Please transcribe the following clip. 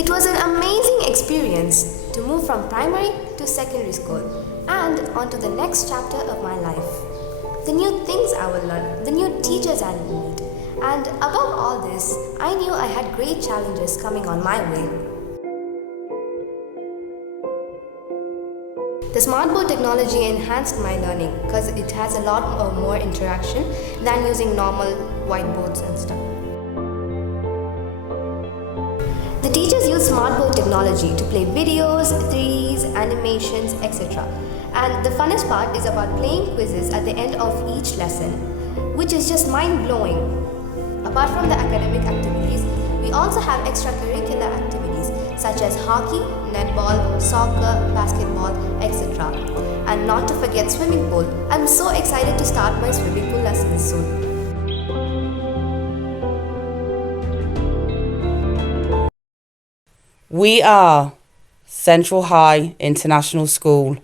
It was an amazing experience to move from primary to secondary school and on to the next chapter of my life. The new things I will learn, the new teachers I will meet, and above all this, I knew I had great challenges coming on my way. The Smartboard technology enhanced my learning because it has a lot more interaction than using normal whiteboards and stuff. The teachers use Smartboard technology to play videos, 3Ds, animations, etc. And the funnest part is about playing quizzes at the end of each lesson, which is just mind-blowing. Apart from the academic activities, we also have extracurricular activities such as hockey, netball, soccer, basketball, etc. And not to forget swimming pool. I'm so excited to start my swimming pool lessons soon. We are Central High International School.